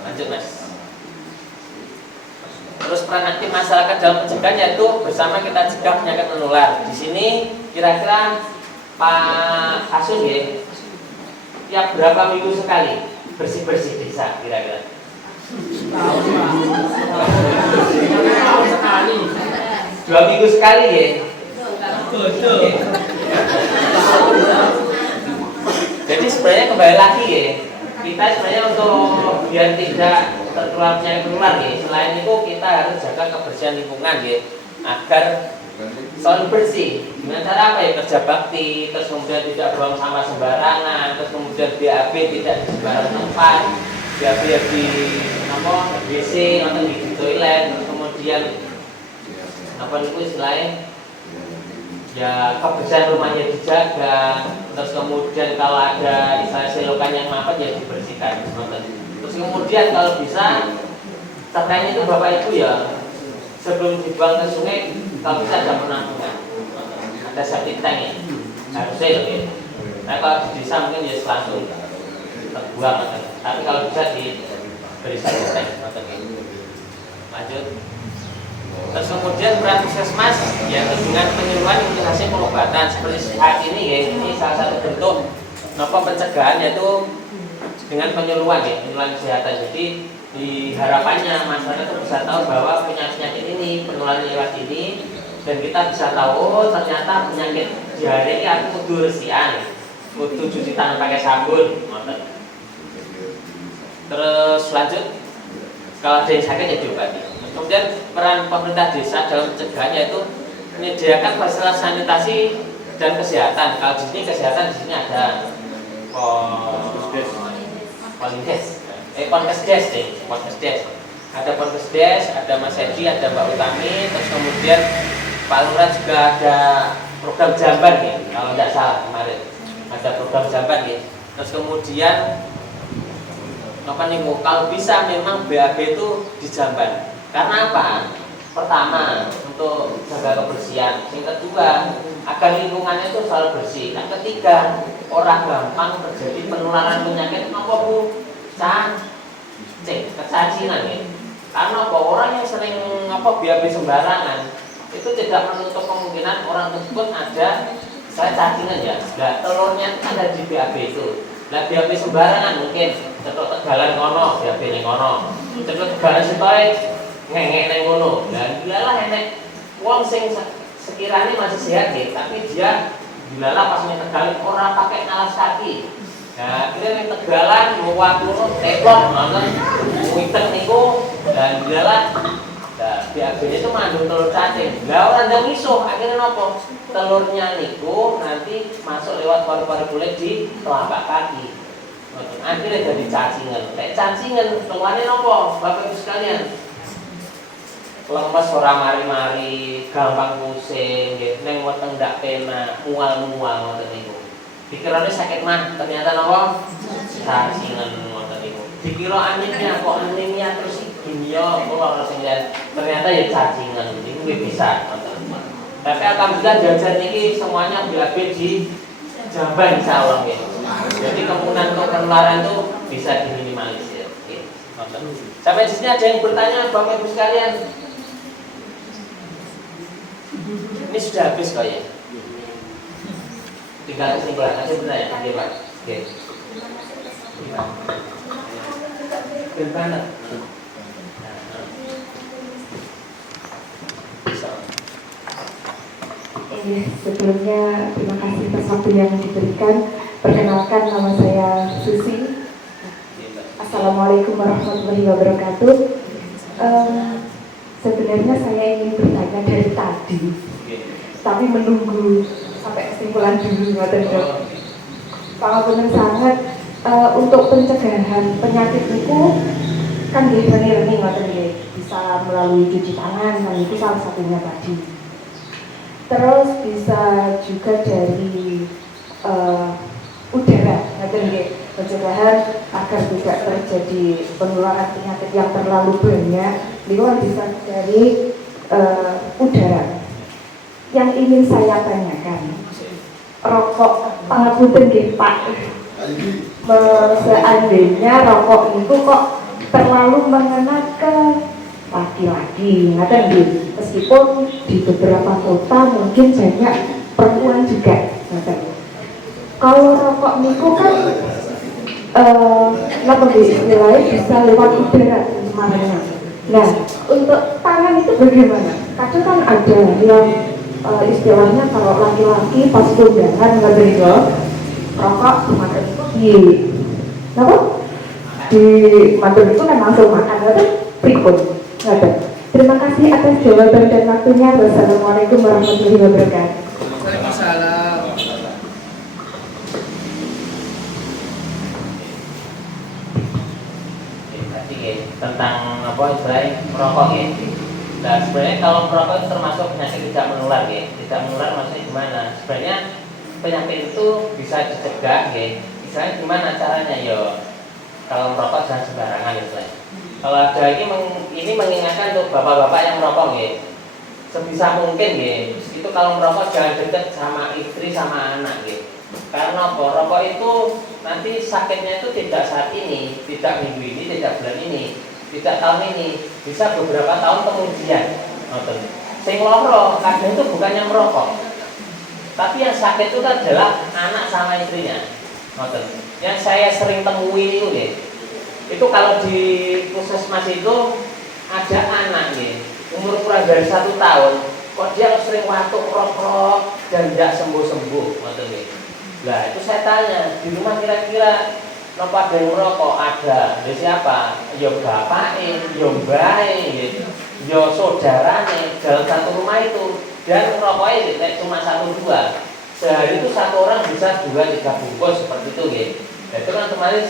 Lanjut Mas. Terus peran aktif masyarakat dalam pencegahan yaitu bersama kita cegah penyakit menular. Di sini kira-kira Pak Asun ya, tiap berapa minggu sekali bersih-bersih desa kira-kira? Tahun sekali. 2 minggu sekali ya? Betul. Jadi sebenarnya kembali lagi ya, kita sebenarnya untuk biar tidak tertular penyakit menular ya, selain itu kita harus jaga kebersihan lingkungan ya, agar selalu bersih. Dengan cara apa ya? Kerja bakti, terus kemudian tidak buang sampah sembarangan, terus kemudian BAB tidak di sembarang tempat, BAB di WC atau di toilet, terus kemudian apa itu istilahnya? Ya kebersihan rumahnya dijaga, terus kemudian kalau ada istilah selokan yang mampet ya dibersihkan. Terus kemudian kalau bisa terkait itu Bapak Ibu ya sebelum dibuang ke sungai kalau bisa ada penampungan, ada septic tank ya, harusnya loh ya. Nah kalau di desa mungkin ya langsung terbuang, tapi kalau bisa diberi septic tank. Lanjut. Terus kemudian peran puskesmas ya dengan penyuluhan imunisasi pengobatan seperti saat ini ya, ini salah satu bentuk pencegahan yaitu dengan penyuluhan ya, penyuluhan kesehatan. Jadi di harapannya masyarakat itu bisa tahu bahwa punya penyakit ini, penularan lewat ini, dan kita bisa tahu oh ternyata penyakit diare ini aku kudu resian, kudu cuci tangan pakai sabun. Terus lanjut, kalau ada yang sakit ya diobati. Kemudian peran pemerintah desa dalam pencegahan yaitu menyediakan fasilitas sanitasi dan kesehatan. Kalau di sini kesehatan di sini ada Ponkesdes. Ada Ponkesdes, ada Mas Edi, ada Mbak Utami, terus kemudian Pak Lurah juga ada program jamban nih, kalau tidak salah kemarin ada program jamban nih. Terus kemudian kalau bisa memang BAB itu di jamban. Karena apa? Pertama, untuk jaga kebersihan. Yang kedua, agar lingkungannya itu selalu bersih. Yang ketiga, orang gampang terjadi penularan penyakit apa Bu? Kecacingan ya. Karena apa? Orang yang sering BAB sembarangan itu tidak menutup kemungkinan orang tersebut ada cacingan ya. Nah, telurnya ada di BAB itu. Nah, BAB sembarangan mungkin cetok tegalan kono, BAB ning kono. Cetok tegalan sitoe ngengek neng ngono. Dan dilalah enek wong sing sekiranya masih sehat ya, tapi dia dilalah pas ning Tegalan ora pakai alas kaki. Nah, akhirnya ning Tegalan luwak ngono teplok nonton witek niku dan dilalah BAB-nya itu mengandung telur cacing. Lah ora ndang iso, akhirnya nopo? Telurnya niku nanti masuk lewat paru-paru kulit di telapak kaki. Akhirnya jadi cacingan. Kayak cacingan keluarnya nopo? Bapak Ibu sekalian. Lemes ora mari-mari, gampang pusing, nggih, ning weteng ndak penak, mual-mual ngoten niku. Dikirane sakit mah, ternyata napa? Cacingan ngoten niku. Dikira anemia, kok anemia terus kimia, kula ora sing ternyata ya cacingan. Niku bisa ngoten. Tapi alhamdulillah jajan niki semuanya BAB di jamban insyaallah nggih. Jadi kemungkinan untuk penularan itu bisa diminimalisir. Sampai di sini ada yang bertanya Bapak Ibu sekalian? Ini sudah habis kok ya? Tinggal kesimpulan aja bertanya, oke Pak. Oke. Gimana? Sebelumnya terima kasih atas waktu yang diberikan. Perkenalkan, nama saya Susi. Assalamualaikum warahmatullahi wabarakatuh. Sebenarnya saya ingin bertanya dari tadi, tapi menunggu sampai kesimpulan dulu. Kalau benar sangat untuk pencegahan penyakit itu kan reni bisa melalui cuci tangan, dan itu salah satunya tadi. Terus bisa juga dari udara, pencegahan agar tidak terjadi penularan penyakit yang terlalu banyak. Itu bisa dari udara. Yang ingin saya tanyakan, rokok pangapunten nggih Pak, seandainya rokok itu kok terlalu mengena ke laki-laki, meskipun di beberapa kota mungkin banyak perempuan juga. Kalau rokok niku kan istilahnya bisa lewat udara semuanya. Nah, untuk tangan itu bagaimana? Kadang kan ada yang istilahnya kalau laki-laki pas kondangan rokok makan itu di mantul itu kan langsung makan berikut. Terima kasih atas jawaban dan waktunya. Wassalamualaikum warahmatullahi wabarakatuh. Waalaikumsalam. Tentang apa istilahnya merokok ya. Nah sebenarnya kalau merokok itu termasuk penyakit tidak menular ya. Tidak menular maksudnya gimana? Sebenarnya penyakit itu bisa dicegah ya. Misalnya gimana caranya yo? Kalau merokok jangan sembarangan istilahnya. Kalau ada ini mengingatkan untuk bapak-bapak yang merokok ya, sebisa mungkin ya, itu kalau merokok jangan dekat sama istri sama anak ya. Karena rokok itu nanti sakitnya itu tidak saat ini, tidak minggu ini, tidak bulan ini, tidak tahun ini, bisa beberapa tahun kemudian. Sing loro kadang itu bukannya merokok, tapi yang sakit itu adalah anak sama istrinya. Yang saya sering temui itu ya. Itu kalau di puskesmas itu ada anak nih, umur kurang dari 1 tahun, kok dia sering watuk rokok dan tidak sembuh-sembuh, Nah itu saya tanya, di rumah kira-kira kenapa ada yang merokok? Ada, dari siapa? Ya bapaknya, ya mbaknya, ya saudaranya, dalam satu rumah itu. Dan rokoknya cuma 1-2. Sehari itu 1 orang bisa 2-3 bungkus seperti itu ya. Nah, itu kan otomatis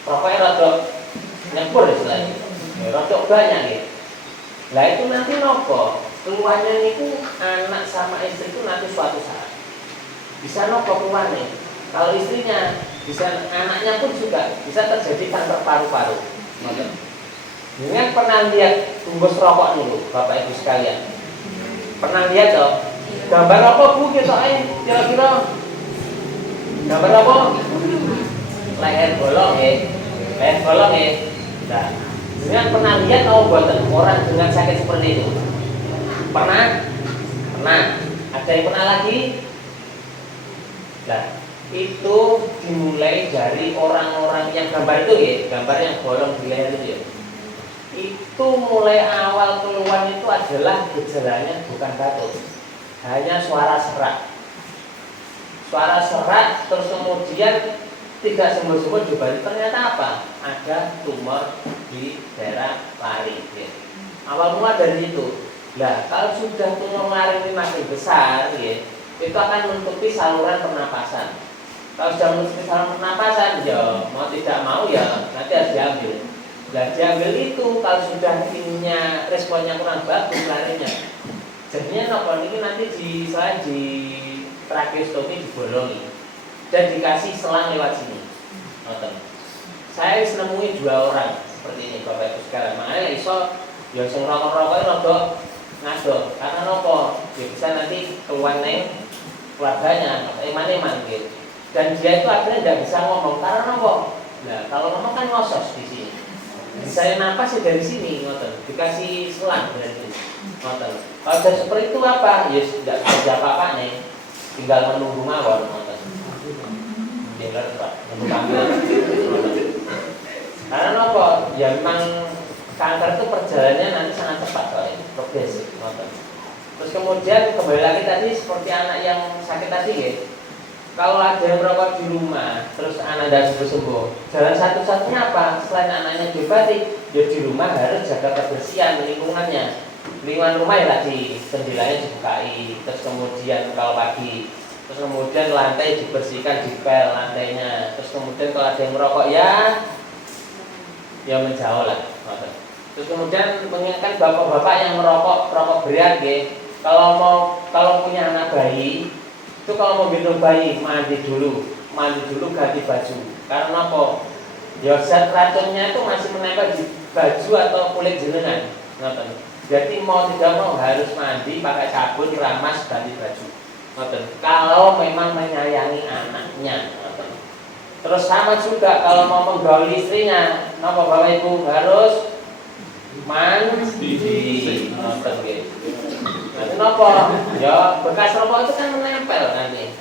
rokoknya rada nyempur istilahnya, rada banyak ya. Nah itu nanti nopo keluarnya itu anak sama istri itu nanti suatu saat bisa nopo keluarnya. Kalau istrinya bisa, anaknya pun juga bisa terjadi kanker paru-paru. Dengan pernah lihat bungkus rokok dulu, Bapak Ibu sekalian? Pernah lihat dong? Gambar rokok Bu kita kira-kira gambar rokok leher bolong ya. Nah, dengan pernah lihat buatan orang dengan sakit seperti itu? Pernah? Ada yang pernah lagi? Nah, itu dimulai dari orang-orang yang gambar itu ya, gambar yang bolong di leher itu ya. Itu mulai awal keluar itu adalah gejalanya bukan batuk, hanya suara serak. Terus kemudian tidak sembuh-sembuh dibalik, ternyata apa? Ada tumor di daerah lari ya. Awal mula dari itu. Nah, kalau sudah tumor lari ini makin besar ya, itu akan menutupi saluran pernapasan. Kalau sudah menutupi saluran pernapasan, ya mau tidak mau ya nanti harus diambil. Nah, diambil itu kalau sudah ininya responnya kurang bagus larinya, jadinya nopo ini nanti selain di tracheostomi dibolongi dan dikasih selang lewat sini. Saya menemui 2 orang seperti ini Bapak Ibu sekalian. Makanya iso ya sing rokok-rokok rada ngado. Karena nopo? Ya bisa nanti keluar neng keluarganya, eman-eman gitu. Dan dia itu akhirnya tidak bisa ngomong karena nopo? Nah, kalau ngomong kan ngosos di sini. Saya napas ya dari sini, ngoten. Dikasih selang dari sini, ngoten. Kalau sudah seperti itu apa? Ya tidak kerja apa-apa nih, tinggal menunggu mawon, ngoten. Dengar Pak, menunggu panggil. Karena apa? Ya memang kanker itu perjalanannya nanti sangat cepat, progresif, ngoten. Terus kemudian kembali lagi tadi seperti anak yang sakit tadi ya. Kalau ada yang merokok di rumah, terus anak tidak sembuh-sembuh, jalan satu-satunya apa? Selain anaknya diobati, ya di rumah harus jaga kebersihan lingkungannya. Lingkungan rumah ya tadi, jendelanya dibukai, terus kemudian kalau pagi, terus kemudian lantai dibersihkan, dipel lantainya, terus kemudian kalau ada yang merokok ya menjauh lah. Terus kemudian mengingatkan bapak-bapak yang merokok berat ya, kalau punya anak bayi, itu kalau mau gendong bayi mandi dulu ganti baju. Karena apa? Ya zat racunnya itu masih menempel di baju atau kulit jenengan. Ngoten. Jadi mau tidak mau harus mandi pakai sabun, ramas, ganti baju. Ngoten. Kalau memang menyayangi anaknya, ngoten. Terus sama juga kalau mau menggauli istrinya, napa Bapak Ibu harus mandi. Ngoten nggih. Kenapa? Ya bekas rokok itu kan menempel nanti,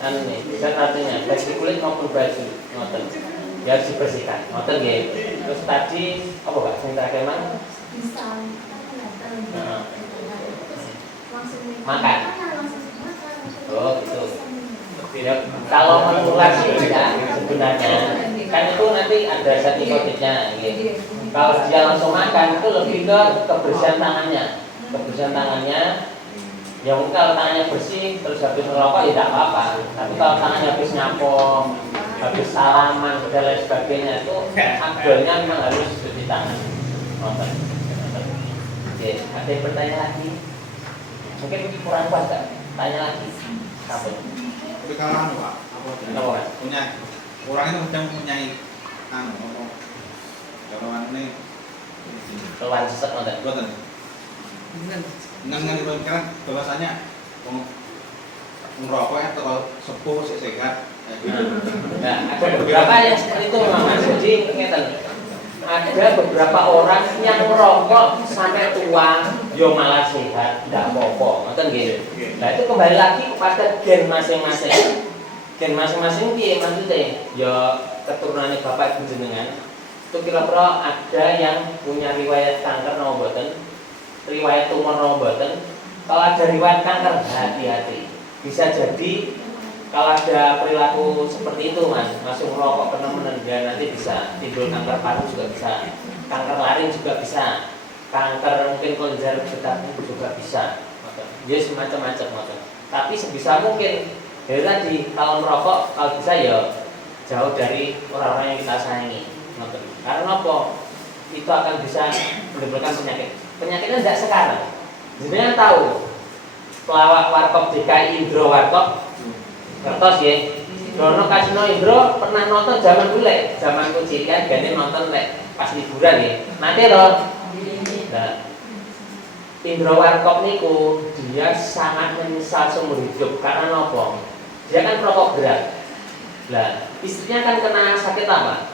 zat racunnya baik di kulit maupun baju, ngoten. Ya harus dibersihkan, ngoten nggih. Terus tadi apa Pak? Sing terakhir mana? Makan. Oh gitu. Ya, kalau menular sih tidak sebenarnya, kan itu nanti ada zat nikotinnya, gitu. Kalau dia langsung makan itu lebih ke kebersihan tangannya, ya mungkin kalau tangannya bersih terus habis merokok ya tidak apa-apa. Tapi kalau tangannya habis nyapong, habis salaman dan lain sebagainya itu agalnya memang harus cuci tangan. Oke, ada yang bertanya lagi? Mungkin kurang kuat tak? Tanya lagi. Apa? Tapi kalau Pak, Apa? punya orang itu sedang mempunyai kalau ini Keluhan sesek nonton. betul. Dengan itu kan bahwasanya merokok ya kalau sepuh sehat. Nah, ada beberapa yang seperti itu memang Mas. Jadi ngeten. Ada beberapa orang yang merokok sampai tua, yo malah sehat, tidak apa-apa, ngoten nggih. Nah, itu kembali lagi kepada gen masing-masing. Gen masing-masing piye maksudnya? Ya keturunannya bapak ibu jenengan. Itu kira-kira ada yang punya riwayat kanker napa mboten? Riwayat tumor napa mboten? Kalau ada riwayat kanker, hati-hati. Bisa jadi kalau ada perilaku seperti itu Mas, langsung merokok kena nanti bisa timbul kanker paru juga bisa, kanker laring juga bisa, kanker mungkin kelenjar getah juga bisa, ya semacam-macam. Tapi sebisa mungkin dari tadi kalau merokok kalau bisa ya jauh dari orang-orang yang kita sayangi, karena apa? Itu akan bisa menimbulkan penyakit. Penyakitnya tidak sekarang. Sebenarnya tahu pelawak warkop DKI Indro Warkop kertas ya. Dono Kasino Indro pernah nonton zaman dulu zaman kecil kan, gane nonton pas liburan ya. Nanti loh. Nah, Indro Warkop niku dia sangat menyesal seumur hidup karena nopo? Dia kan perokok berat. Lah, istrinya kan kena sakit apa?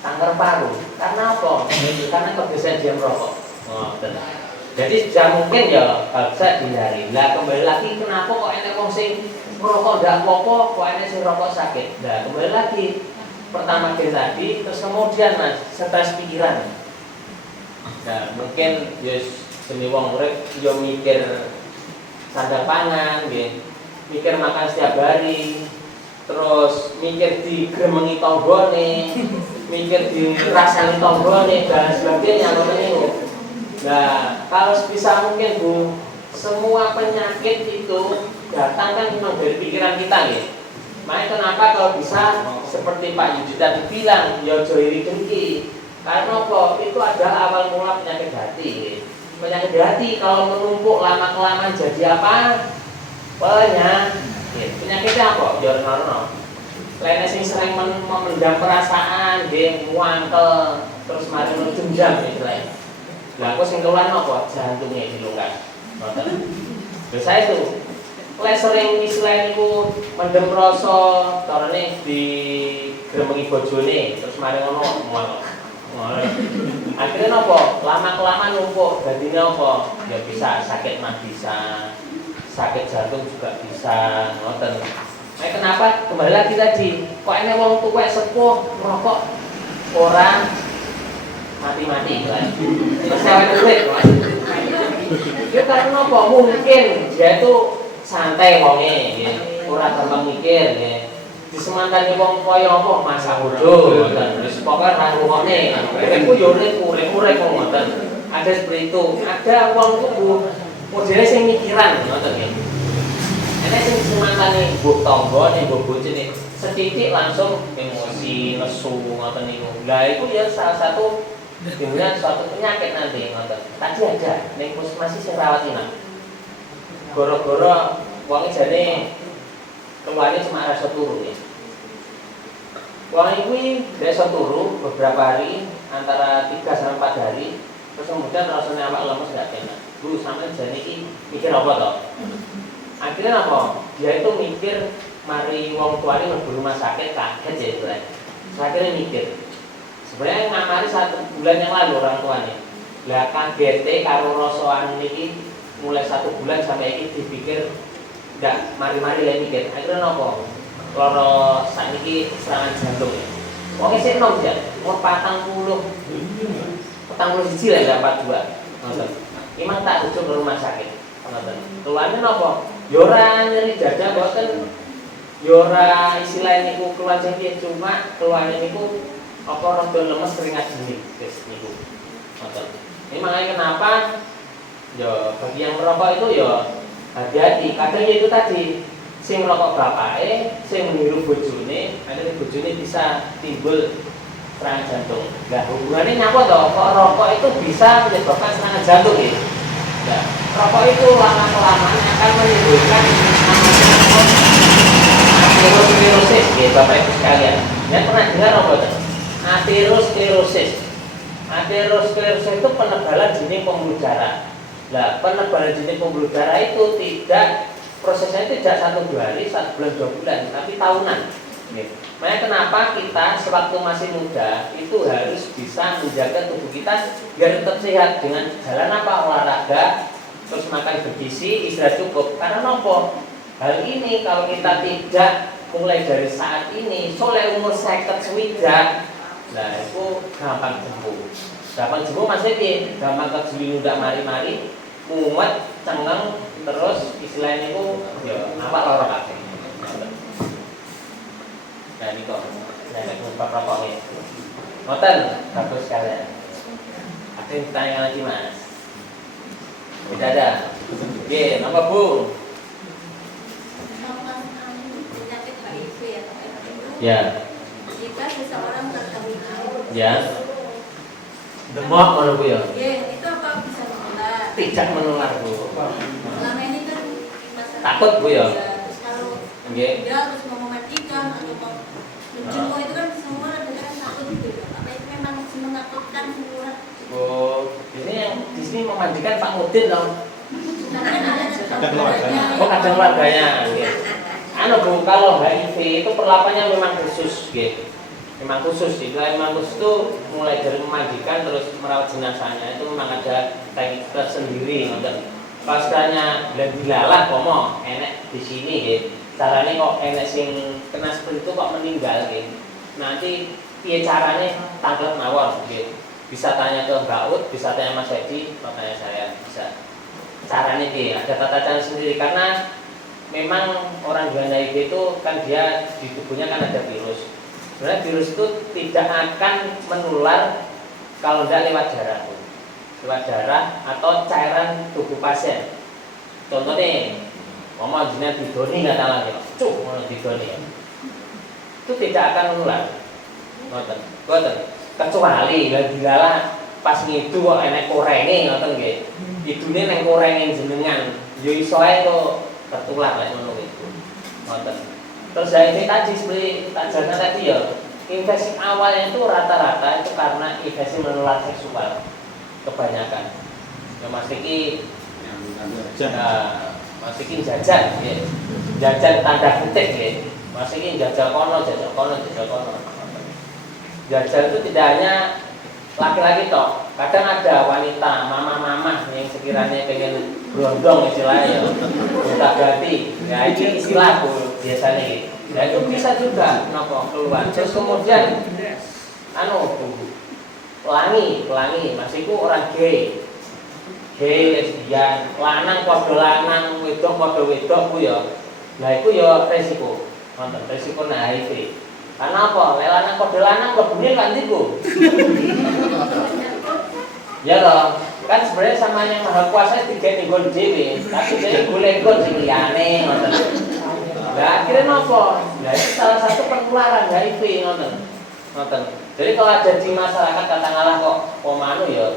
Kanker paru. Karena apa? Karena kebiasaan dia merokok. Oh, benar. Jadi tidak mungkin ya kalau bisa dihindari. Lah kembali lagi kenapa kok enek wong sing merokok ndak apa-apa, kok enek sing rokok sakit. Nah, kembali lagi pertama kali tadi, terus kemudian Mas, stres pikiran. Nah, mungkin ya seni wong urip yo mikir sandang pangan nggih. Mikir makan setiap hari. Terus mikir digremengi tanggane, mikir dirasani tanggane dan sebagainya ngono. Nah, kalau sebisa mungkin Bu, semua penyakit itu datang kan memang dari pikiran kita ya. Makanya kenapa kalau bisa seperti Pak Yudi tadi bilang, ya ojo iri dengki. Karena apa? Itu adalah awal mula penyakit hati. Penyakit hati kalau menumpuk lama-kelamaan jadi apa? Penyakitnya apa? Ya ono. Lainnya sing sering memendam perasaan, nggih, muangkel, terus mari menuju jam istilahnya. Lah aku sing keluar apa? Jantungnya dilungkas. Ngoten. Lha saya itu lek sering istilah niku mendem rasa carane di gremengi bojone terus mari ngono Akhirnya nopo lama kelamaan numpuk jadi nopo ya bisa sakit mah bisa sakit jantung juga bisa ngoten. Nah, kenapa kembali lagi tadi kok ini wong tuwek sepuh merokok orang mati-mati kan terus saya duit ya karena nopo mungkin dia itu santai wonge ora gampang mikir ya disemantani wong kaya apa masa bodoh ngoten. Wis pokoke ra rungokne. Iku yo urip ngoten. Ada seperti itu. Ada wong tuku modele sing mikiran ngoten nggih. Enek sing disemantani mbok tanggane, mbok bojone setitik langsung emosi, nesu ngoten niku. Lah iku ya salah satu dengan suatu penyakit nanti ngoten. Tadi ada ning puskesmas sing rawat inap. Goro-goro wong jane keluarnya cuma rasa turu ya. Wong ini rasa turu beberapa hari antara 3 sampai 4 hari, terus kemudian rasanya awak lemes nggak enak. Dulu sampai jadi ini mikir apa toh? Akhirnya apa? Dia itu mikir mari wong tua ini di rumah sakit kaget ya itu. Saya akhirnya mikir. Sebenarnya ngamari 1 bulan yang lalu orang tuanya. Lah kaget karo rasa ini mulai 1 bulan sampai ini dipikir nggak mari-mari lah mikir. Akhirnya nopo loro sakniki serangan jantung ya. Wong isih enom ya, umur 40 siji lah 42. Ngoten. Imang tak rujuk ke rumah sakit. Ngoten. Keluarnya nopo? Ya ora nyeri dada mboten. Ya ora istilah niku keluar piye cuma keluarnya niku apa rada lemes keringat dingin wis niku. Ngoten. Ini makanya kenapa ya bagi yang merokok itu ya hati-hati, kadang itu tadi sing merokok bapake, sing meniru bojone, akhirnya bojone bisa timbul serangan jantung. Nah hubungannya nyapa toh, kok rokok itu bisa menyebabkan serangan jantung ya? Nah, rokok itu lama-kelamaan akan menimbulkan aterosklerosis ya Bapak Ibu sekalian. Ya pernah dengar apa itu? Aterosklerosis. Aterosklerosis itu penebalan jaring pembuluh darah. Nah, penebalan jaring pembuluh darah itu prosesnya tidak 1-2 hari, 1 bulan 2 bulan, tapi tahunan. Makanya kenapa kita sewaktu masih muda itu harus bisa menjaga tubuh kita biar tetap sehat dengan jalan apa olahraga, terus makan bergizi, istirahat cukup. Karena nopo hal ini kalau kita tidak mulai dari saat ini, soleh umur 50 nah itu gampang jempuh. Gampang jempuh maksudnya gampang kejeli udah mari-mari, mumet, cengeng, terus istilahnya itu ya apa lara kabeh. Nah ini kok saya lupa rokok nih. Ngoten bagus sekalian. Ada yang ditanya lagi Mas? Tidak ada. Oke, nama Bu? Penyakit HIV ya Pak. Ya. Jika seseorang terkena Ya. Demam mana Bu ya? ya, itu apa bisa menular? Tidak menular Bu. Selama ini kan masyarakat Takut, Bu, ya? Terus kalau Nggih. tidak terus mau mematikan atau mau menjenguk itu kan semua kan takut gitu. Apa itu memang menakutkan semua? Oh, ini yang di sini memandikan Pak Mudin loh. Karena kan ada Kadang keluarganya. Oh, kadang keluarganya. Nggih. Anu Bu, kalau HIV itu perlakuannya memang khusus, gitu. Memang khusus, itu memang khusus itu mulai dari memandikan terus merawat jenazahnya itu memang ada teknik tersendiri. Kalau sekiranya bilalah, komo enek di sini, gitu. Caranya kok enek sing kena seperti itu kok meninggal, gitu. Nanti piye caranya tangkap mawon, gitu. Bisa tanya ke Mbak Ut, bisa tanya Mas Edi, tanya saya bisa. Caranya piye? Ada tata cara sendiri karena memang orang dengan HIV itu kan dia di tubuhnya kan ada virus. Sebenarnya virus itu tidak akan menular kalau tidak lewat darah, lewat darah atau cairan tubuh pasien. Contohnya, mama jenengan didoni nggak tahu ya, mau didoni ya, itu tidak akan menular. Ngoten, kecuali lagi pas ngidu kok enek korenge ngoten nggih. Idune nang korenge jenengan, yo iso ae kok tertular lek ngono gitu. Ngoten. Terus ini tadi seperti tak jaga tadi ya, infeksi awalnya itu rata-rata itu karena infeksi menular seksual kebanyakan. Ya Mas Riki, Mas Riki jajan, ya. Jajan tanda kutip ya. Mas Riki jajal kono. Jajal itu tidak hanya laki-laki toh. Kadang ada wanita, mama-mama yang sekiranya pengen berondong istilahnya, minta ganti. Ya ini istilah Bu biasanya. Ya itu bisa juga kenapa keluar. Terus kemudian pelangi, maksudku orang gay, lesbian, lanang podo lanang, wedok podo wedok ku ya. Nah itu ya resiko, nonton resiko HIV. Karena apa? Lanang podo lanang kebunnya kan itu. Ya loh, kan sebenarnya sama yang maha kuasa tiga nih gol JW, tapi jadi boleh gol sing liyane nonton. Nah akhirnya nopo? Nah itu salah satu penularan HIV nonton. Jadi kalau ada di masyarakat katakanlah kok pomanu ya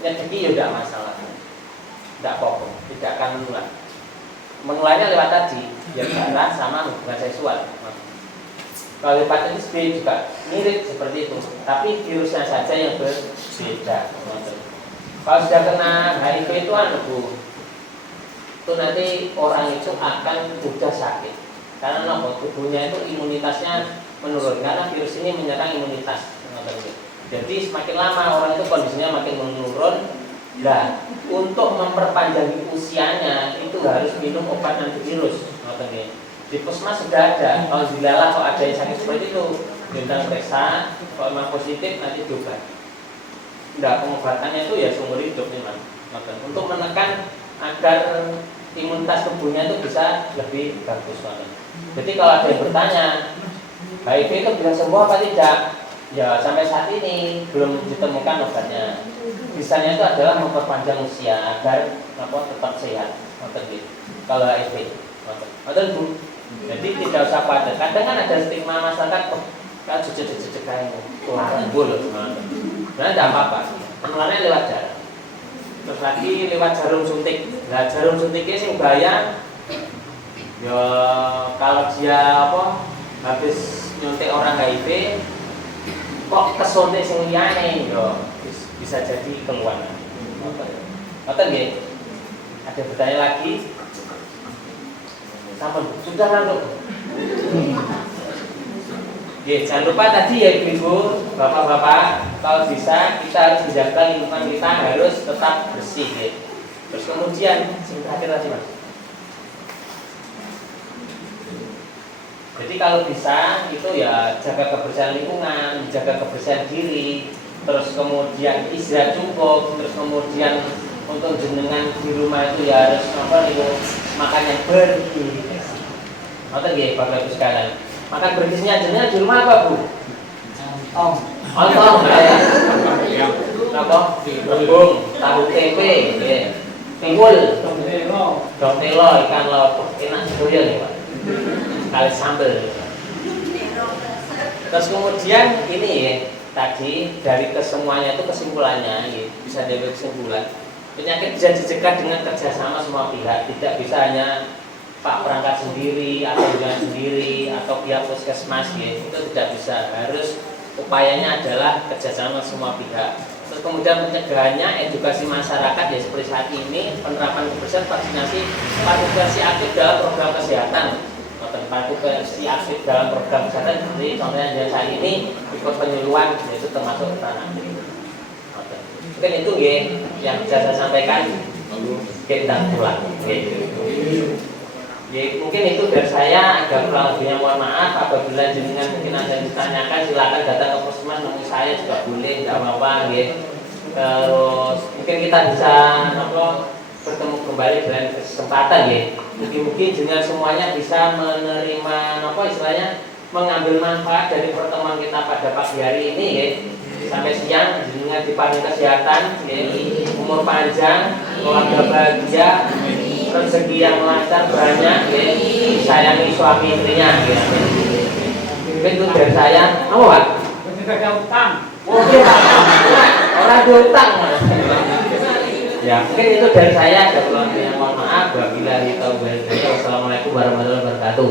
nyedeki ya tidak masalah, tidak apa-apa, tidak akan menular. Menularnya lewat tadi, ya darah sama hubungan seksual. Kalau hepatitis B juga mirip seperti itu, tapi virusnya saja yang berbeda. Kalau sudah kena HIV itu Bu, itu nanti orang itu akan mudah sakit. Karena tubuhnya itu imunitasnya menurun karena virus ini menyerang imunitas. Jadi semakin lama orang itu kondisinya makin menurun. Nah, untuk memperpanjang usianya itu harus minum obat antivirus. Di puskesmas sudah ada. Kalau dilalah kok ada yang sakit seperti itu, bintang periksa. Kalau memang positif nanti diobat. Nah, pengobatannya itu ya seumur hidup memang. Untuk menekan agar imunitas tubuhnya itu bisa lebih bagus. Jadi kalau ada yang bertanya, HIV itu bisa sembuh apa tidak? Ya sampai saat ini belum ditemukan obatnya. Bisanya itu adalah memperpanjang usia agar tetap sehat. Kalau HIV, Bu. Jadi tidak usah khawatir. Kadang kan ada stigma masyarakat, kan jejak kayak keluaran bulu. Nah tidak apa-apa. Penularannya lewat darah. Terus lagi lewat jarum suntik. Nah jarum suntiknya sing bahaya. Ya kalau dia habis nyuntik orang HIV kok kesuntik sing liyane ya bisa jadi keluar. Ngoten nggih. Ada bertanya lagi? Sampun sudah nangkep. Jangan lupa tadi ya Ibu, Bapak-bapak, kalau bisa kita harus menjaga lingkungan kita harus tetap bersih ya. Terus kemudian terakhir tadi Mas. Jadi kalau bisa itu ya jaga kebersihan lingkungan, jaga kebersihan diri, terus kemudian istirahat cukup, terus kemudian untuk jenengan di rumah itu ya harus makan yang bergizi. Ngerti nggih Bapak Ibu sekalian? Makan bergizinya jenengan di rumah apa Bu? Ontong ya. Apa? Rebung, tahu tempe, nggih. Tiwul, dong telo, ikan laut, enak sedoyo nih Pak. Kali sambel. Terus kemudian ini ya, tadi dari kesemuanya itu kesimpulannya ya, bisa diambil kesimpulan. Penyakit bisa dicegah dengan kerjasama semua pihak, tidak bisa hanya Pak perangkat sendiri atau jangan sendiri atau pihak puskesmas ya, itu tidak bisa. Harus upayanya adalah kerjasama semua pihak. Terus kemudian pencegahannya edukasi masyarakat ya seperti saat ini penerapan kebersihan, partisipasi aktif dalam program kesehatan. Partisipasi aktif dalam program kesehatan seperti contohnya yang saat ini ikut penyuluhan yaitu termasuk tanah. Mungkin itu yang bisa saya sampaikan. Kita pulang. Mungkin itu dari saya, agak kurang lebihnya mohon maaf. Apabila jenengan mungkin ada yang ditanyakan silakan datang ke puskesmas, nomor saya juga boleh, tidak apa-apa. Terus mungkin kita bisa bertemu kembali dalam kesempatan Mungkin jenengan semuanya bisa menerima istilahnya mengambil manfaat dari pertemuan kita pada pagi hari ini sampai siang jenengan diparingi kesehatan, umur panjang, keluarga bahagia, rezeki yang lancar banyak, disayangi suami istrinya. Mungkin itu dari saya. Apa Pak? Tidak ada utang. Oh iya Pak. Orang ada utang. Ya mungkin itu dari saya. Mohon maaf. Wabillahi taufiq. Wassalamualaikum warahmatullahi wabarakatuh.